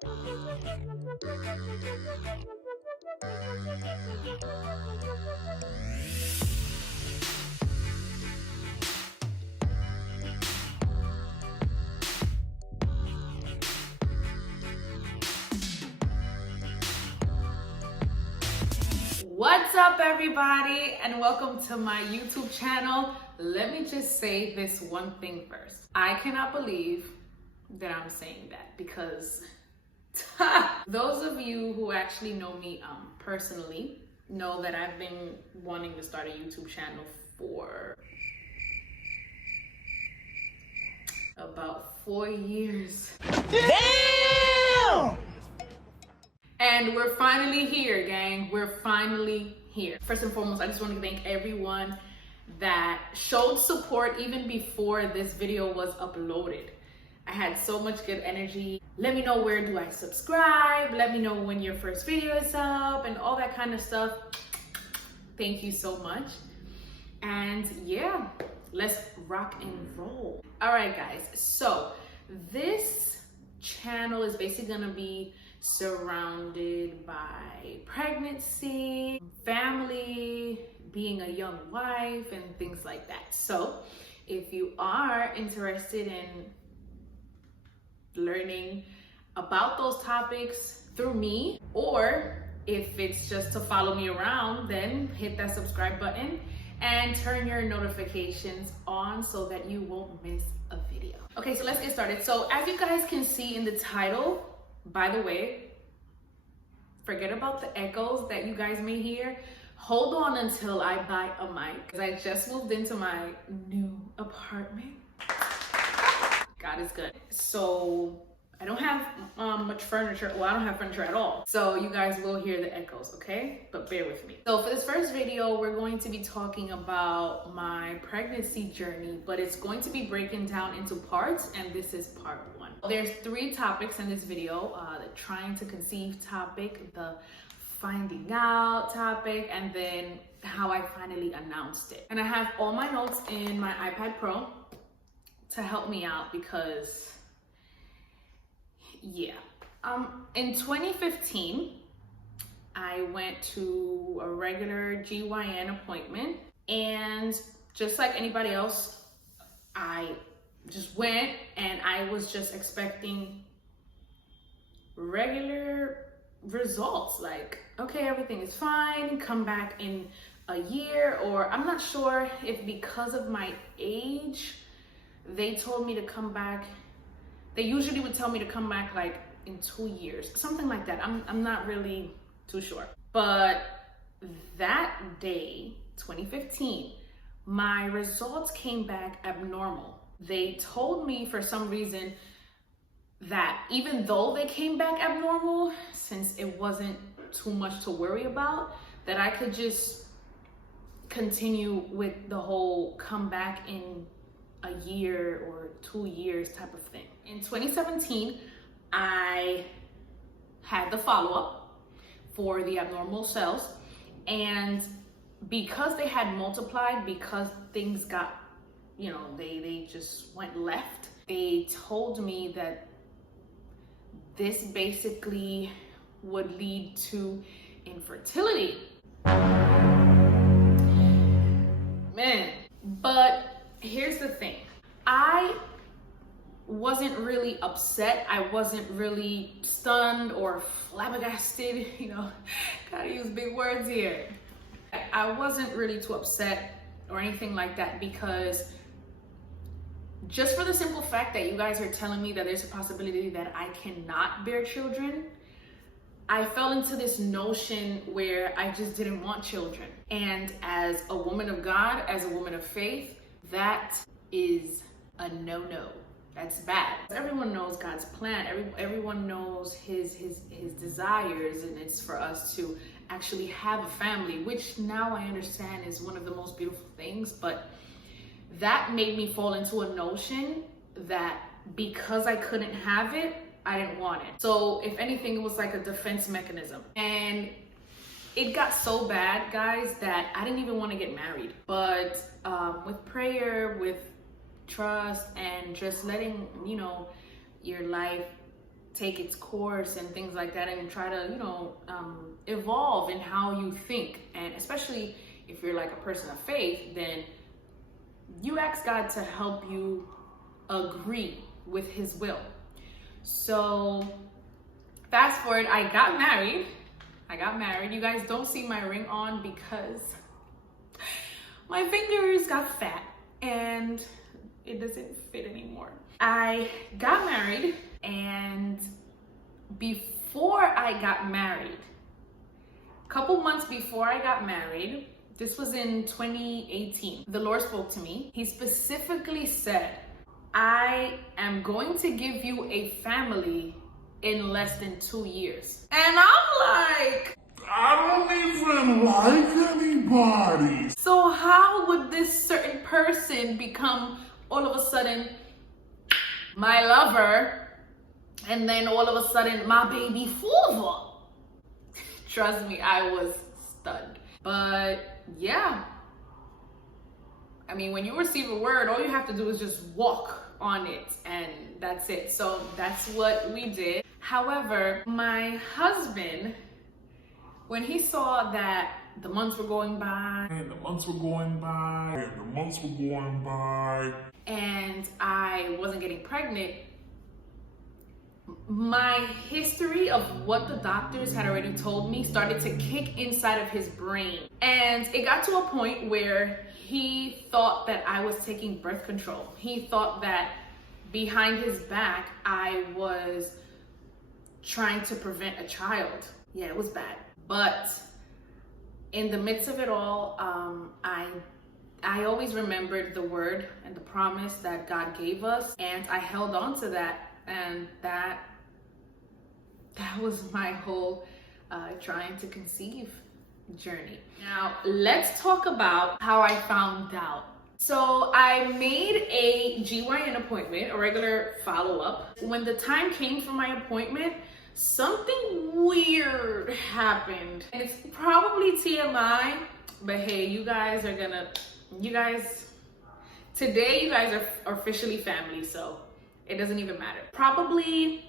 What's up, everybody, and welcome to my YouTube channel. Let me just say this one thing first. I cannot believe that I'm saying that because those of you who actually know me personally know that I've been wanting to start a YouTube channel for about 4 years. Damn! And we're finally here, gang. We're finally here. First and foremost, I just want to thank everyone that showed support even before this video was uploaded. I had so much good energy. Let me know where do I subscribe. Let me know when your first video is up and all that kind of stuff. Thank you so much. And yeah, let's rock and roll. All right, guys. So this channel is basically gonna be surrounded by pregnancy, family, being a young wife, and things like that. So if you are interested in learning about those topics through me, or if it's just to follow me around, then hit that subscribe button and turn your notifications on so that you won't miss a video. Okay, so let's get started. So as you guys can see in the title, by the way, forget about the echoes that you guys may hear. Hold on until I buy a mic, because I just moved into my new apartment. God is good. So I don't have much furniture. Well, I don't have furniture at all. So you guys will hear the echoes, okay? But bear with me. So for this first video, we're going to be talking about my pregnancy journey, but it's going to be breaking down into parts, and this is part 1. There's 3 topics in this video: the trying to conceive topic, the finding out topic, and then how I finally announced it. And I have all my notes in my iPad Pro to help me out because, yeah. In 2015, I went to a regular GYN appointment, and just like anybody else, I just went and I was just expecting regular results. Like, okay, everything is fine, come back in a year, or I'm not sure if because of my age, they told me to come back. They usually would tell me to come back like in 2 years, something like that. I'm not really too sure. But that day, 2015, my results came back abnormal. They told me for some reason that even though they came back abnormal, since it wasn't too much to worry about, that I could just continue with the whole come back in a year or 2 years type of thing. In 2017, I had the follow-up for the abnormal cells, and because they had multiplied, because things got, you know, they just went left, they told me that this basically would lead to infertility. Man, but here's the thing. I wasn't really upset. I wasn't really stunned or flabbergasted, you know, gotta use big words here. I wasn't really too upset or anything like that, because just for the simple fact that you guys are telling me that there's a possibility that I cannot bear children, I fell into this notion where I just didn't want children. And as a woman of God, as a woman of faith, that is a no-no. That's bad. Everyone knows God's plan. Everyone knows his desires, and it's for us to actually have a family, which now I understand is one of the most beautiful things. But that made me fall into a notion that because I couldn't have it, I didn't want it. So if anything, it was like a defense mechanism. And it got so bad, guys, that I didn't even want to get married. But with prayer, with trust, and just letting, you know, your life take its course and things like that, and try to, evolve in how you think. And especially if you're like a person of faith, then you ask God to help you agree with his will. So fast forward, I got married. You guys don't see my ring on because my fingers got fat and it doesn't fit anymore. I got married, and before I got married, a couple months before I got married, this was in 2018, the Lord spoke to me. He specifically said, I am going to give you a family in less than 2 years. And I'm like, I don't even like anybody. so how would this certain person become all of a sudden my lover, and then all of a sudden my baby father? Trust me, I was stunned. But yeah, I mean, when you receive a word, all you have to do is just walk on it, and that's it. So that's what we did. However, my husband, when he saw that the months were going by, And the months were going by, and the months were going by, and I wasn't getting pregnant, my history of what the doctors had already told me started to kick inside of his brain. And it got to a point where he thought that I was taking birth control. He thought that behind his back, I was trying to prevent a child. Yeah, it was bad. But in the midst of it all, I always remembered the word and the promise that God gave us, and I held on to that. And that was my whole trying to conceive journey. Now, let's talk about how I found out. So I made a GYN appointment, a regular follow-up. When the time came for my appointment, something weird happened. And it's probably TMI, but hey, today you guys are officially family, so it doesn't even matter. Probably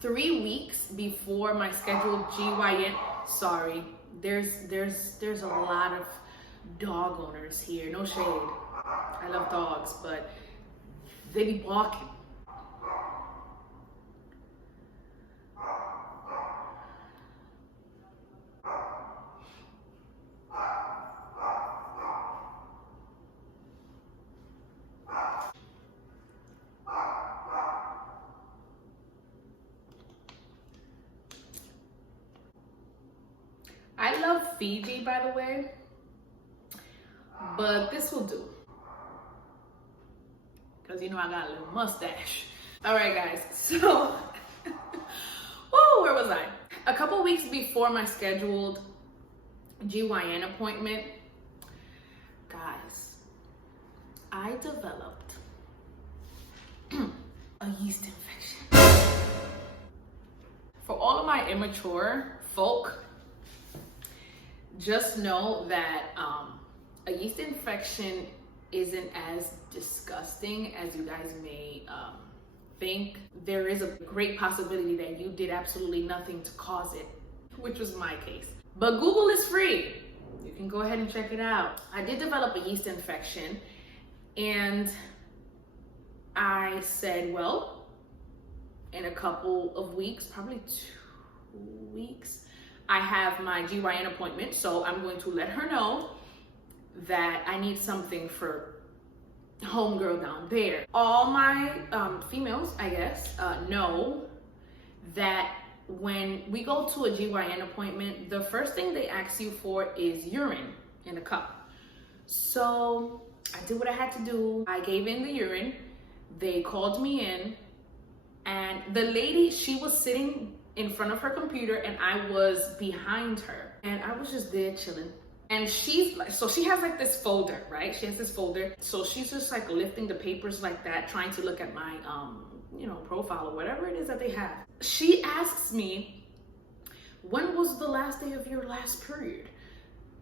3 weeks before my scheduled GYN, sorry, there's a lot of dog owners here, no shade. I love dogs, but they be barking. I love Fiji, by the way, but this will do. Because I got a little mustache. All right, guys, so, where was I? A couple weeks before my scheduled GYN appointment, guys, I developed a yeast infection. For all of my immature folk, just know that a yeast infection isn't as disgusting as you guys may think. There is a great possibility that you did absolutely nothing to cause it, which was my case. But Google is free. You can go ahead and check it out. I did develop a yeast infection, and I said, well, in a couple of weeks, probably 2 weeks, I have my GYN appointment, so I'm going to let her know that I need something for homegirl down there. All my females, I guess, know that when we go to a GYN appointment, the first thing they ask you for is urine in a cup. So I did what I had to do. I gave in the urine. They called me in, and the lady, she was sitting in front of her computer and I was behind her, and I was just there chilling. And she's like, so she has like this folder, right? She has this folder. So she's just like lifting the papers like that, trying to look at my, profile or whatever it is that they have. She asks me, when was the last day of your last period?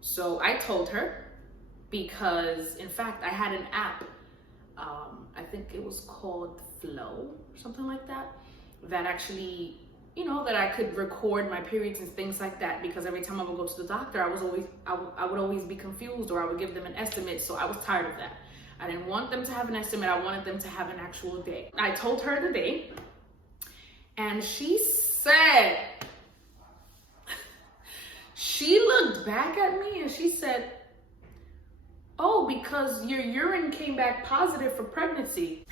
So I told her, because in fact, I had an app. I think it was called Flow or something like that. that actually, you know, that I could record my periods and things like that, because every time I would go to the doctor, I would always be confused, or I would give them an estimate. So I was tired of that. I didn't want them to have an estimate. I wanted them to have an actual day. I told her the day, and she said, she looked back at me and she said, "Oh, because your urine came back positive for pregnancy."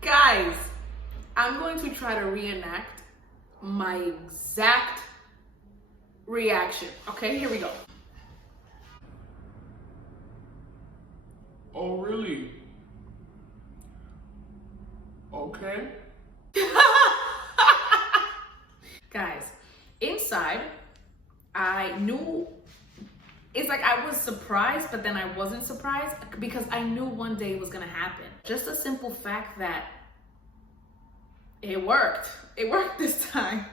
Guys, I'm going to try to reenact my exact reaction. Okay, here we go. Oh, really? Okay. Guys, inside, I knew, it's like I was surprised, but then I wasn't surprised, because I knew one day it was gonna happen. Just a simple fact that it worked. It worked this time.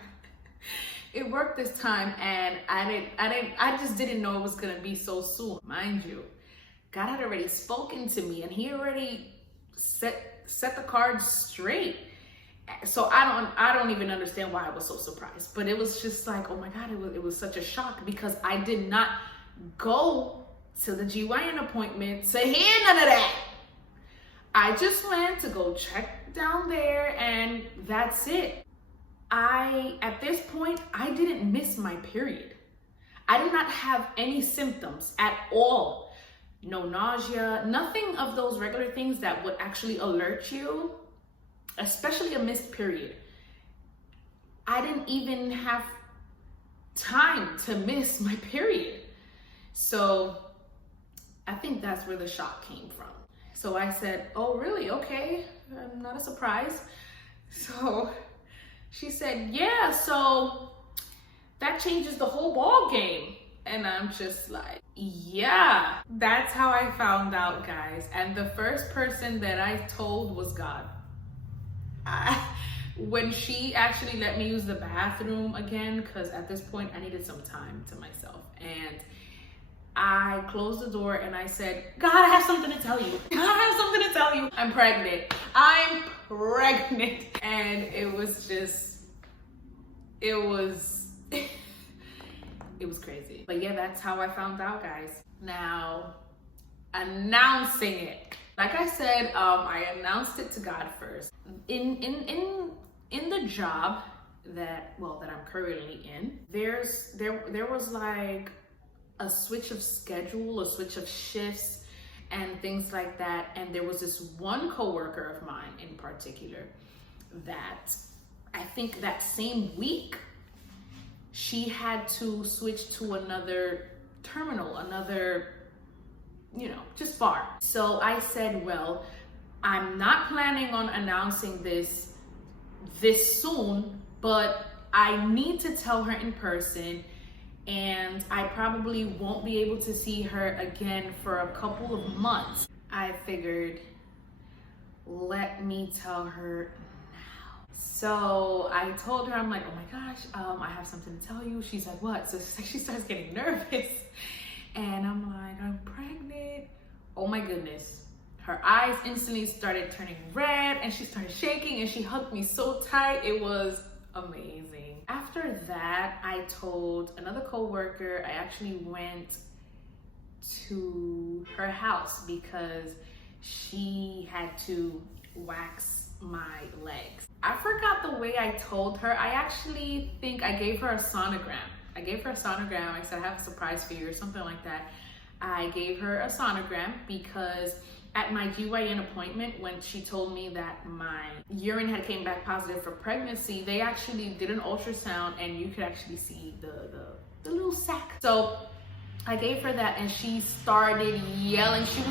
It worked this time, and I just didn't know it was gonna be so soon. Mind you, God had already spoken to me, and he already set the cards straight. So I don't even understand why I was so surprised, but it was just like, oh my God, it was such a shock, because I did not go to the GYN appointment to hear none of that. I just went to go check down there, and that's it. At this point, I didn't miss my period. I did not have any symptoms at all. No nausea, nothing of those regular things that would actually alert you, especially a missed period. I didn't even have time to miss my period. So I think that's where the shock came from. So I said, "Oh, really? Okay, not a surprise." So she said, "Yeah, so that changes the whole ball game." And I'm just like, yeah, that's how I found out, guys. And the first person that I told was God. When she actually let me use the bathroom again, because at this point I needed some time to myself, and I closed the door and I said, "God, I have something to tell you. God, I have something to tell you. I'm pregnant. I'm pregnant." And it was just, it was crazy. But yeah, that's how I found out, guys. Now, announcing it. Like I said, I announced it to God first. In the job that I'm currently in, there was like a switch of schedule, a switch of shifts and things like that. And there was this one coworker of mine in particular that I think that same week she had to switch to another terminal, another, just far. So I said, well, I'm not planning on announcing this soon, but I need to tell her in person, and I probably won't be able to see her again for a couple of months. I figured, let me tell her now. So I told her, I'm like, "Oh my gosh, I have something to tell you." She's like, "What?" So she starts getting nervous, and I'm like, "I'm pregnant." Oh my goodness. Her eyes instantly started turning red, and she started shaking, and she hugged me so tight. It was amazing. After that, I told another coworker. I actually went to her house because she had to wax my legs. I forgot the way I told her. I actually think I gave her a sonogram. I said, "I have a surprise for you," or something like that. I gave her a sonogram because at my GYN appointment, when she told me that my urine had came back positive for pregnancy, they actually did an ultrasound, and you could actually see the little sac. So I gave her that, and she started yelling. She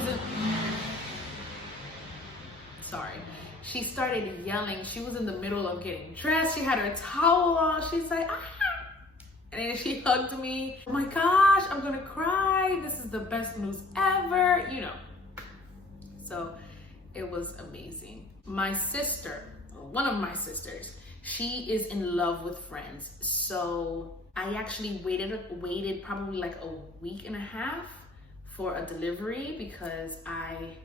started yelling. She was in the middle of getting dressed. She had her towel on. She's like, "Ah!" And then she hugged me. "Oh my gosh, I'm gonna cry. This is the best news ever," So it was amazing. My sister, one of my sisters, she is in love with Friends. So I actually waited probably like a week and a half for a delivery, because I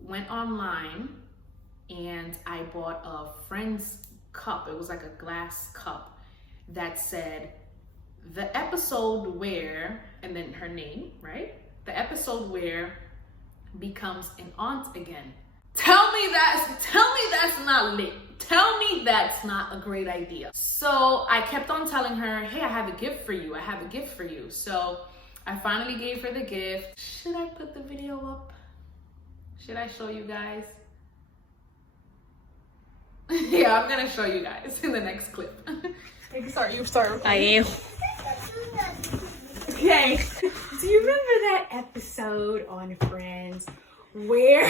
went online and I bought a friend's cup. It was like a glass cup that said the episode where, and then her name, right? The episode where becomes an aunt again. Tell me that's not lit. Tell me that's not a great idea. So I kept on telling her, hey, I have a gift for you. I have a gift for you. So I finally gave her the gift. Should I put the video up? Should I show you guys? Yeah, I'm gonna show you guys in the next clip. You start. I am. Okay. Do you remember that episode on Friends where?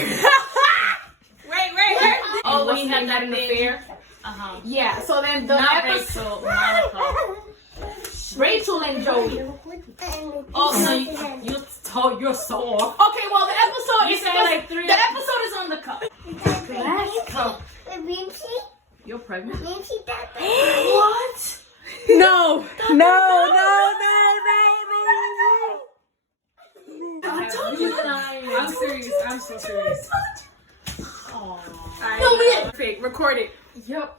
wait. Oh, when you had that in the fair? Yeah. So then the Not episode. Rachel, Monica. Rachel and Joey. Oh, no, you told you're so off. Okay, well the episode You is said like three. The episode is on the cup. Glass cup. You're pregnant? What? No. I told you. I'm serious. I'm so serious. No, Fake, record it. Yep.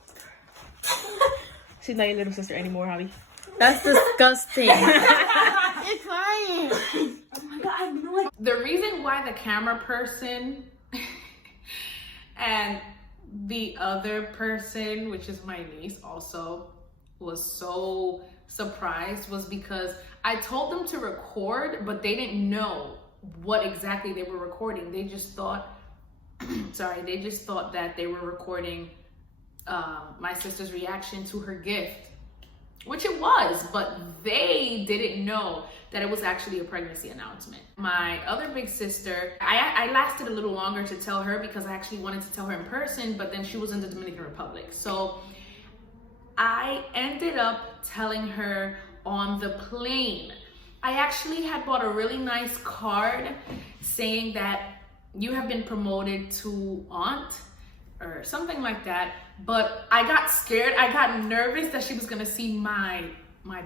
She's not your little sister anymore, Holly. That's disgusting. You're crying. Oh my god, I know it. The reason why the camera person and the other person, which is my niece also, was so surprised was because I told them to record, but they didn't know what exactly they were recording. They just thought, they just thought that they were recording my sister's reaction to her gift, which it was, but they didn't know that it was actually a pregnancy announcement. My other big sister, I lasted a little longer to tell her because I actually wanted to tell her in person, but then she was in the Dominican Republic. So I ended up telling her on the plane. I actually had bought a really nice card saying that you have been promoted to aunt or something like that. But I got scared. I got nervous that she was gonna see my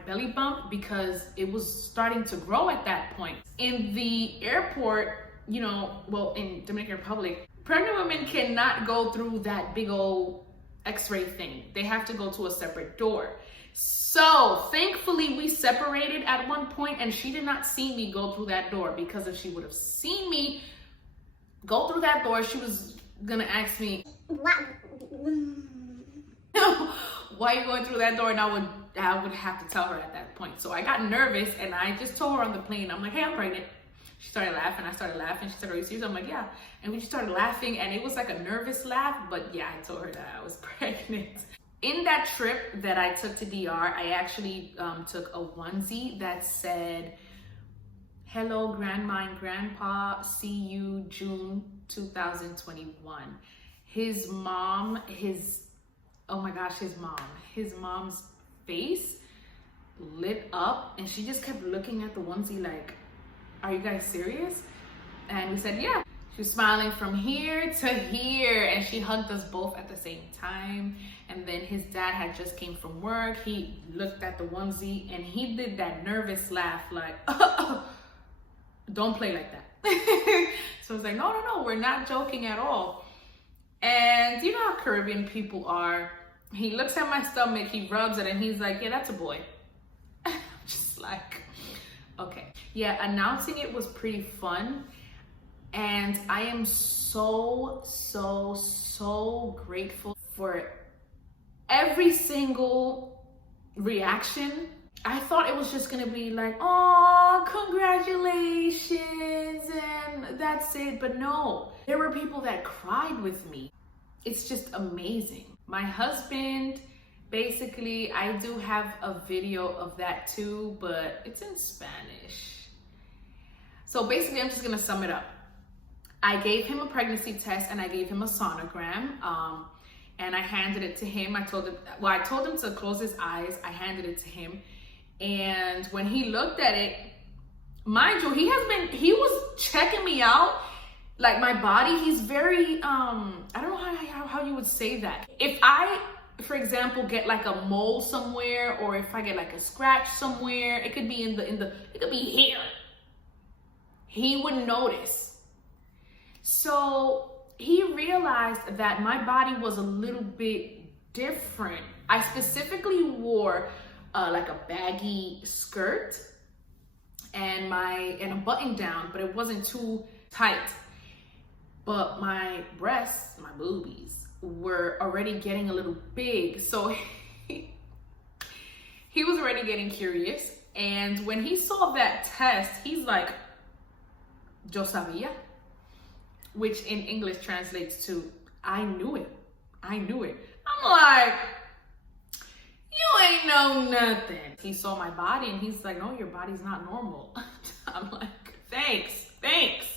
belly bump because it was starting to grow at that point. In the airport, in Dominican Republic, pregnant women cannot go through that big old x-ray thing. They have to go to a separate door. So thankfully we separated at one point and she did not see me go through that door, because if she would have seen me go through that door, she was gonna ask me, why are you going through that door? And I would have to tell her at that point. So I got nervous and I just told her on the plane, I'm like, hey, I'm pregnant. She started laughing. I started laughing. She said, are you serious? I'm like, yeah. And we just started laughing and it was like a nervous laugh, but yeah, I told her that I was pregnant. In that trip that I took to DR, I actually took a onesie that said, hello, Grandma and Grandpa, see you June 2021. His mom, his mom's face lit up and she just kept looking at the onesie like, are you guys serious? And we said, yeah. She was smiling from here to here and she hugged us both at the same time. And then his dad had just came from work. He looked at the onesie and he did that nervous laugh like, don't play like that. So I was like, no, we're not joking at all. And you know how Caribbean people are. He looks at my stomach, he rubs it and he's like, yeah, that's a boy. I'm just like, okay. Yeah, announcing it was pretty fun. And I am so grateful for every single reaction. I thought it was just gonna be like, oh, congratulations, and that's it. But no, there were people that cried with me. It's just amazing. My husband, basically, I do have a video of that too, but it's in Spanish. So basically, I'm just gonna sum it up. I gave him a pregnancy test and I gave him a sonogram, and I handed it to him. I told him to close his eyes. I handed it to him. And when he looked at it, mind you, he was checking me out, like my body. He's very, I don't know how you would say that. If I, for example, get like a mole somewhere, or if I get like a scratch somewhere, it could be it could be here. He would notice. So he realized that my body was a little bit different. I specifically wore like a baggy skirt and a button down, but it wasn't too tight. But my breasts, my boobies, were already getting a little big. So he was already getting curious. And when he saw that test, he's like, yo sabía, which in English translates to, I knew it. I knew it. I'm like, you ain't know nothing. He saw my body and he's like, no, your body's not normal. I'm like, thanks.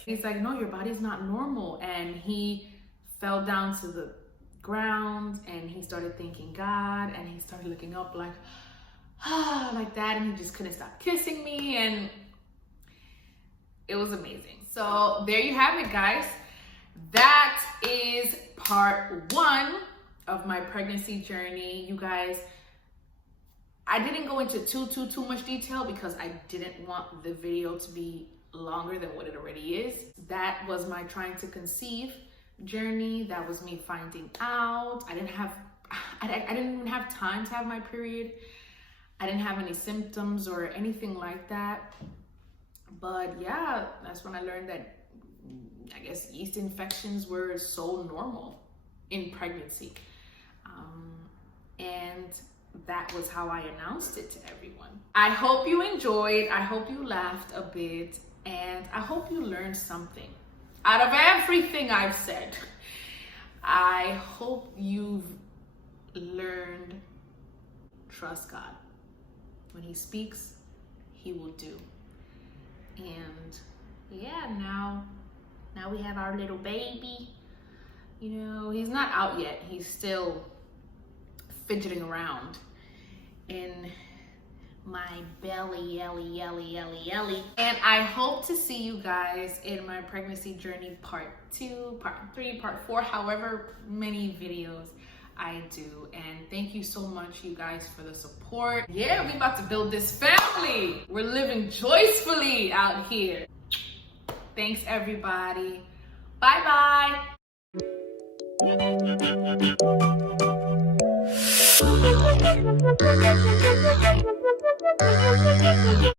He's like, no, your body's not normal. And he fell down to the ground and he started thanking God and he started looking up like, like that. And he just couldn't stop kissing me. And it was amazing. So there you have it, guys. That is part 1 of my pregnancy journey. You guys, I didn't go into too much detail because I didn't want the video to be longer than what it already is. That was my trying to conceive journey. That was me finding out. I didn't even have time to have my period. I didn't have any symptoms or anything like that. But yeah, that's when I learned that I guess yeast infections were so normal in pregnancy. And that was how I announced it to everyone. I hope you enjoyed. I hope you laughed a bit. And I hope you learned something out of everything I've said. I hope you've learned trust God. When he speaks, he will do. And yeah, now we have our little baby. You know, he's not out yet. He's still fidgeting around in my belly, yelly. And I hope to see you guys in my pregnancy journey part 2, part 3, part 4, however many videos I do. And thank you so much, you guys, for the support. Yeah, we about to build this family. We're living joyfully out here. Thanks, everybody. Bye-bye.